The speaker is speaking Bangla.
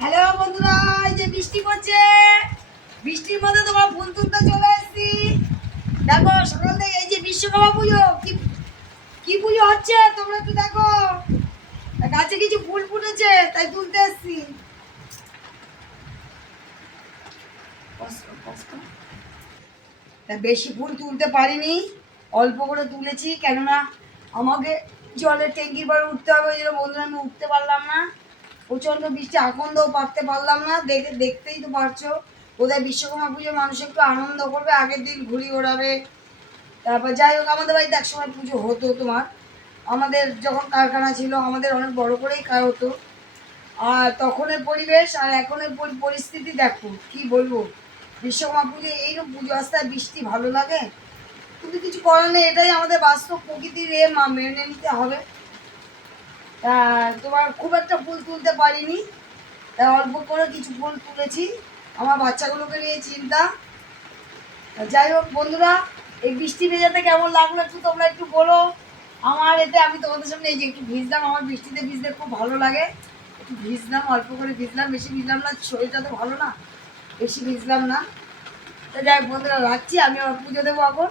হ্যালো বন্ধুরা, এই যে বৃষ্টি পড়ছে, বৃষ্টির মধ্যে তোমার ফুল তুলতে চলে এসেছি। দেখো সকাল থেকে এই যে বিশ্বকর্মা পুজো, কি কি পুজো হচ্ছে তোমরা একটু দেখো। গাছে কিছু ফুল ফুটেছে তাই তুলতে এসেছি। বেশি ফুল তুলতে পারিনি, অল্প করে তুলেছি, কেননা আমাকে জলের ট্যাঙ্কির পরে উঠতে হবে, ওই জন্য বন্ধুরা আমি উঠতে পারলাম না। প্রচণ্ড বৃষ্টি, আকন্দেও পারতে পারলাম না। দেখতেই তো পারছো, বোধহয় বিশ্বকর্মা পুজো মানুষ একটু আনন্দ করবে, আগের দিন ঘুড়ি ওড়াবে। তারপর যাই হোক, আমাদের বাড়িতে একসময় পুজো হতো তোমার, আমাদের যখন কারখানা ছিল আমাদের অনেক বড় করেই হতো। আর তখনের পরিবেশ আর এখনের পরিস্থিতি দেখো, কি বলবো। বিশ্বকর্মা পুজো এইরকম পুজো আসতে বৃষ্টি ভালো লাগে, কিন্তু কিছু করার নেই, এটাই আমাদের বাস্তব প্রকৃতির মেনে নিতে হবে। তোমার খুব একটা ফুল তুলতে পারিনি, তাই অল্প করে কিছু ফুল তুলেছি, আমার বাচ্চাগুলোকে নিয়ে চিন্তা। যাই হোক বন্ধুরা, এই বৃষ্টি ভেজাতে কেমন লাগলো একটু তোমরা একটু বলো। আমার এতে আমি তোমাদের সামনে এই যে একটু ভিজলাম, আমার বৃষ্টিতে ভিজতে খুব ভালো লাগে। একটু ভিজলাম, অল্প করে ভিজলাম, বেশি ভিজলাম না, শরীরটা তো ভালো না, বেশি ভিজলাম না। তো যাই হোক বন্ধুরা, রাখছি, আমি আবার পুজো দেবো এখন।